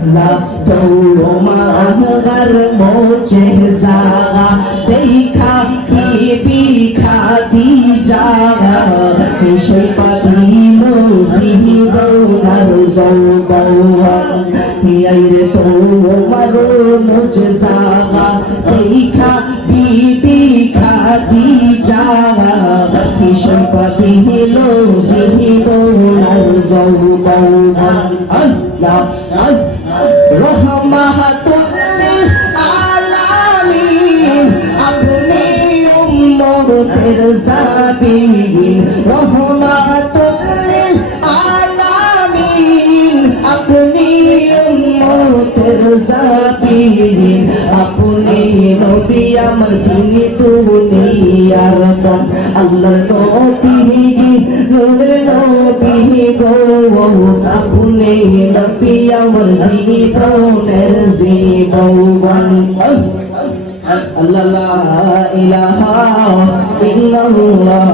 আল্লাহ তোমার মোজেজা দেখা বিবি খাদিজা সে পাদিল জীবনার যৌবন আইরে তোমার মোজেজা দেখা বিবি খাদিজা সে পাদিল জীবনার যৌবন আল্লাহ রহমাতুল লিল আলামিন আপনি উম্মতের সাবিন রহমাতুল লিল আলামিন আপনি উম্মতের সাবিন আপনি নবী আমার তিনি দুনিয়ার দম আল্লাহ নবী নূরের নবী গো আপনি নবী আমার জীবনের জীবন আল্লাহ লা ইলাহা ইল্লাল্লাহ